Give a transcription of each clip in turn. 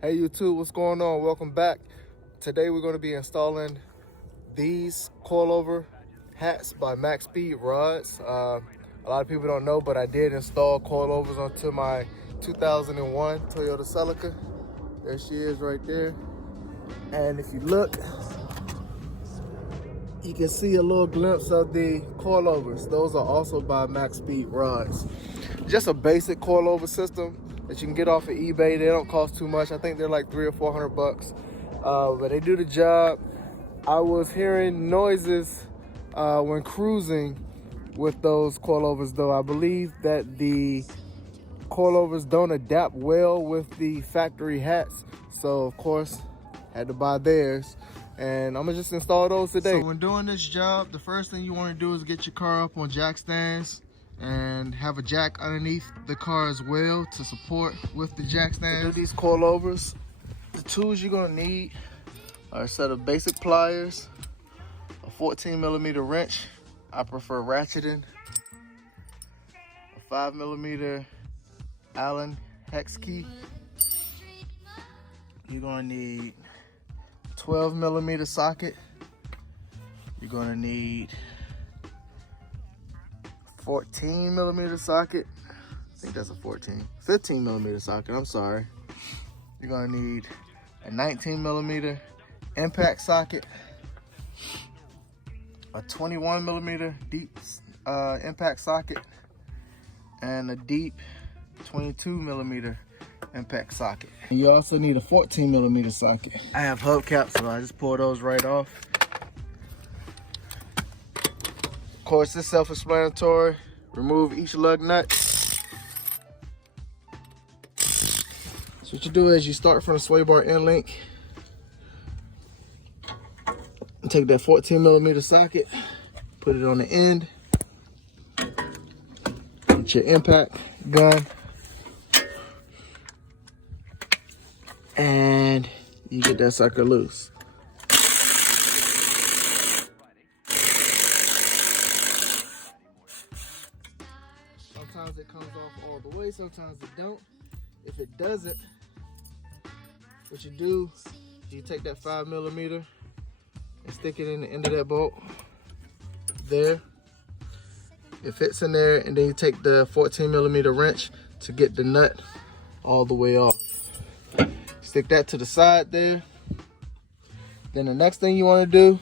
Hey YouTube, what's going on? Welcome back. Today we're going to be installing these coilover hats by Max Speed Rods. A lot of people don't know, but I did install coilovers onto my 2001 Toyota Celica. There she is right there. And if you look, you can see a little glimpse of the coilovers. Those are also by Max Speed Rods. Just a basic coilover system that you can get off of eBay. They don't cost too much. I think they're like $300 or $400, but they do the job. I was hearing noises when cruising with those coilovers, though. I believe that the coilovers don't adapt well with the factory hats, so of course had to buy theirs, and I'm gonna just install those today. So when doing this job, the first thing you want to do is get your car up on jack stands and have a jack underneath the car as well to support with the jack stands. To do these coilovers, the tools you're gonna need are a set of basic pliers, a 14mm wrench. I prefer ratcheting, a 5mm Allen hex key. You're gonna need a 12mm socket. You're gonna need 14mm socket. I think that's a 15mm socket, I'm sorry. You're gonna need a 19mm impact socket, a 21mm deep impact socket, and a deep 22mm impact socket. You also need a 14mm socket. I have hubcaps, so I just pull those right off. Of course, it's self-explanatory. Remove each lug nut. So what you do is you start from the sway bar end link and take that 14mm socket, put it on the end, get your impact gun, and you get that sucker loose. Sometimes it comes off all the way, sometimes it don't. If it doesn't, what you do, you take that 5mm and stick it in the end of that bolt there. It fits in there, and then you take the 14mm wrench to get the nut all the way off. Stick that to the side there. Then the next thing you want to do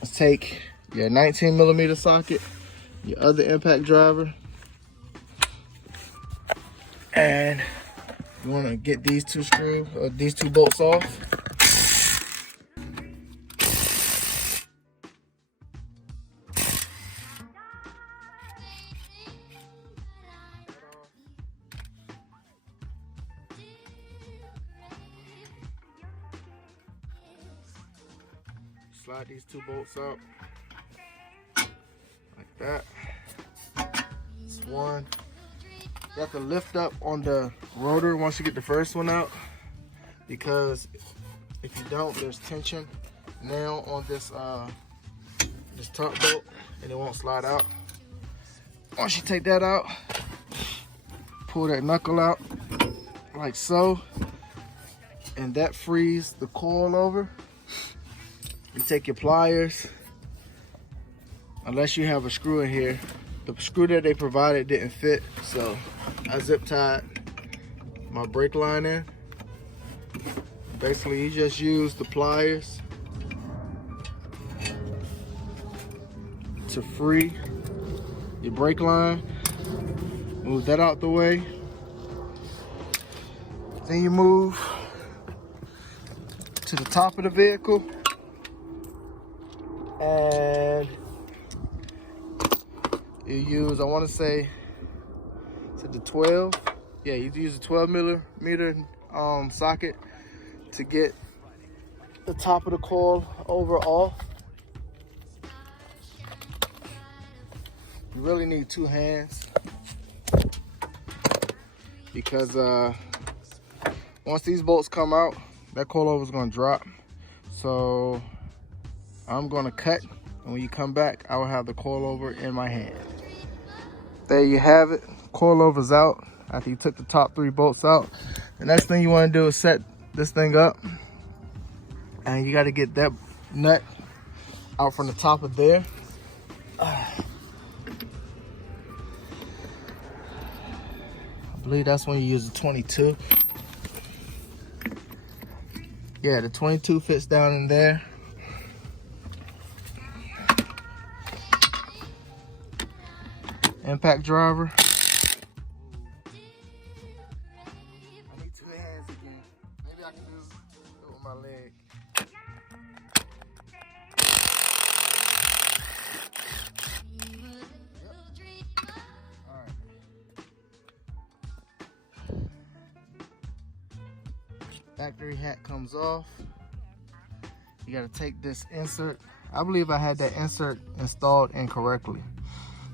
is take your 19mm socket, your other impact driver, and you want to get these two bolts off. Slide these two bolts out like that. That's one. You have to lift up on the rotor once you get the first one out, because if you don't, there's tension now on this this top bolt, and it won't slide out. Once you take that out, pull that knuckle out like so, and that frees the coilover. You take your pliers, unless you have a screw in here. The screw that they provided didn't fit, so I zip tied my brake line in. Basically, you just use the pliers to free your brake line. Move that out the way. Then you move to the top of the vehicle, and you use, I want to say, to the 12. Yeah, you use a 12mm socket to get the top of the coil over off. You really need two hands, because once these bolts come out, that coilover is going to drop. So I'm going to cut, and when you come back, I will have the coilover in my hand. There you have it. Coilover's out. after you took the top 3 bolts out. The next thing you want to do is set this thing up, and you got to get that nut out from the top of there. I believe that's when you use the 22. Yeah, the 22 fits down in there. Impact driver. I need 2 hands again. Maybe I can do it with my leg. Factory hat comes off. You gotta take this insert. I believe I had that insert installed incorrectly,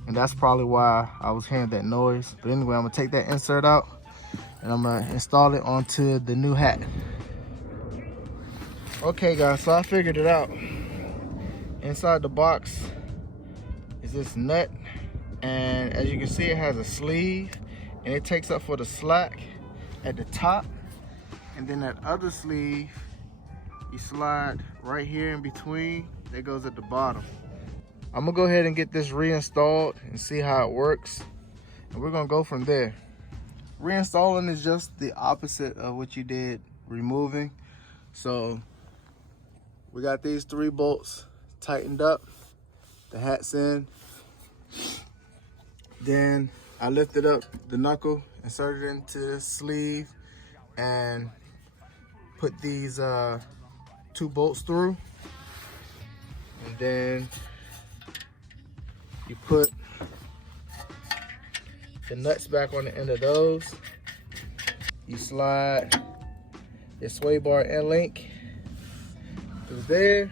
and that's probably why I was hearing that noise. But anyway, I'm gonna take that insert out and I'm gonna install it onto the new hat. Okay guys, so I figured it out. Inside the box is this nut, and as you can see, it has a sleeve and it takes up for the slack at the top. And then that other sleeve, you slide right here in between, that goes at the bottom. I'm gonna go ahead and get this reinstalled and see how it works. And we're gonna go from there. Reinstalling is just the opposite of what you did removing. So we got these 3 bolts tightened up, the hat's in. Then I lifted up the knuckle, inserted it into this sleeve, and put these 2 bolts through. And then you put the nuts back on the end of those. You slide your sway bar end link through there,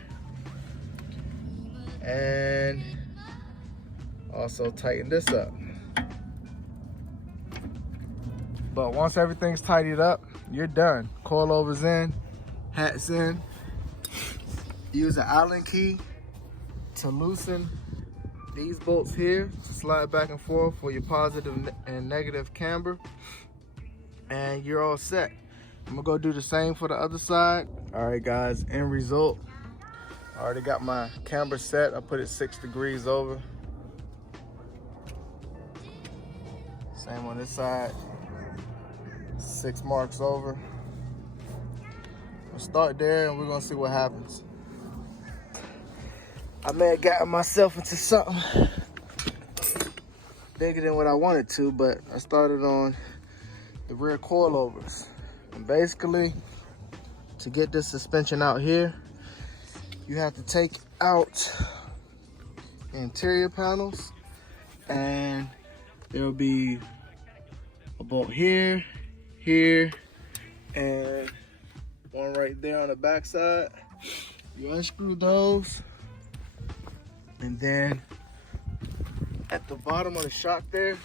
and also tighten this up. But once everything's tidied up, you're done. Coilovers in, hats in. Use an Allen key to loosen these bolts here to slide back and forth for your positive and negative camber, and you're all set. I'm gonna go do the same for the other side. All right guys, end result. I already got my camber set. I put it 6 degrees over. Same on this side. 6 marks over. We'll start there and we're gonna see what happens. I may have gotten myself into something bigger than what I wanted to, but I started on the rear coilovers. And basically, to get this suspension out here, you have to take out the interior panels, and there'll be a bolt here, here, and one right there on the back side. You unscrew those, and then at the bottom of the shock there,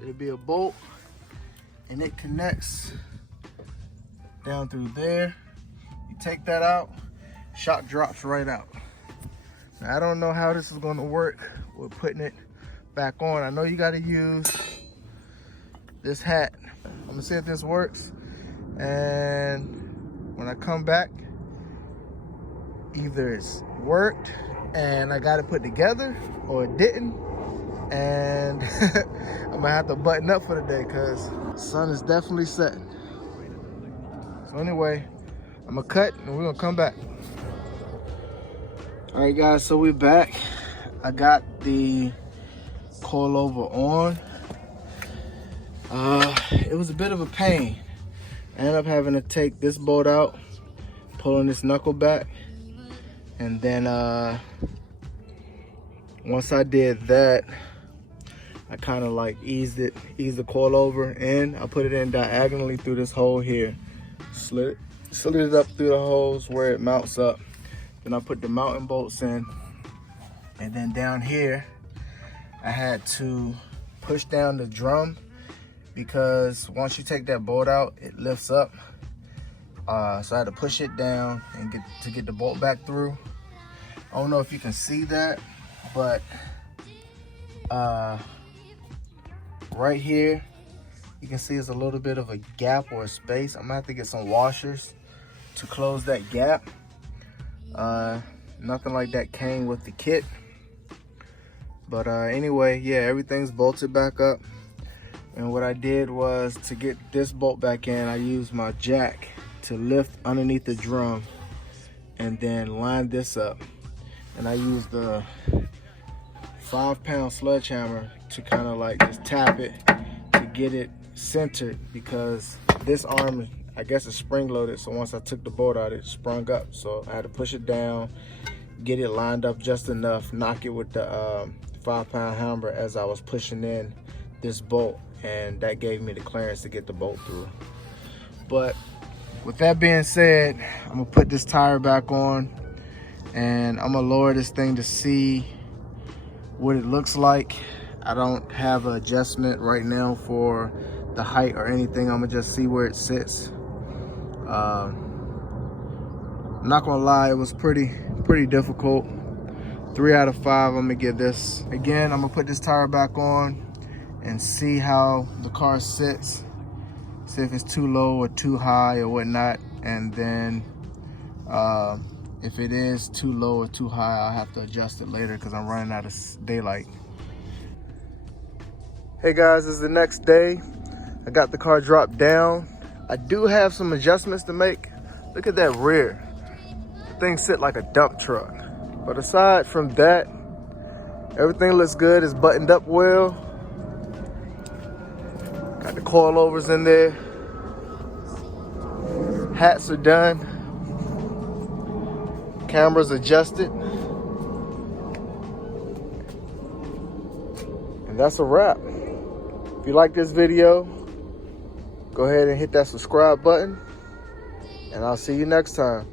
it'll be a bolt, and it connects down through there. You take that out, shock drops right out. Now, I don't know how this is going to work with putting it back on. I know you got to use this hat. I'm gonna see if this works, and when I come back, either it's worked and I got it put together, or it didn't, and I'm gonna have to button up for the day because the sun is definitely setting. So anyway, I'm gonna cut and we're gonna come back. All right guys, so we're back. I got the coilover on. It was a bit of a pain. I ended up having to take this bolt out, pulling this knuckle back, and then once I did that, I kind of like eased the coilover in. I put it in diagonally through this hole here, slid it up through the holes where it mounts up. Then I put the mounting bolts in, and then down here I had to push down the drum, because once you take that bolt out, it lifts up. So I had to push it down and get the bolt back through. I don't know if you can see that, but right here You can see it's a little bit of a gap or a space. I'm gonna have to get some washers to close that gap. Nothing like that came with the kit. But anyway, yeah, everything's bolted back up. And what I did was, to get this bolt back in, I used my jack to lift underneath the drum and then line this up. And I used the 5-pound sledgehammer to kind of like just tap it to get it centered, because this arm, I guess, is spring loaded. So once I took the bolt out, it sprung up. So I had to push it down, get it lined up just enough, knock it with the 5-pound hammer as I was pushing in this bolt, and that gave me the clearance to get the bolt through. But with that being said, I'm gonna put this tire back on and I'm gonna lower this thing to see what it looks like. I don't have an adjustment right now for the height or anything. I'm gonna just see where it sits. I'm not gonna lie, it was pretty difficult. 3 out of 5, I'm gonna give this. Again, I'm gonna put this tire back on and see how the car sits. See if it's too low or too high or whatnot. And then if it is too low or too high, I'll have to adjust it later because I'm running out of daylight. Hey guys, this is the next day. I got the car dropped down. I do have some adjustments to make. Look at that rear. The thing sit like a dump truck. But aside from that, everything looks good. It's buttoned up well. Got the coilovers in there. Hats are done. Camera's adjusted. And that's a wrap. If you like this video, go ahead and hit that subscribe button. And I'll see you next time.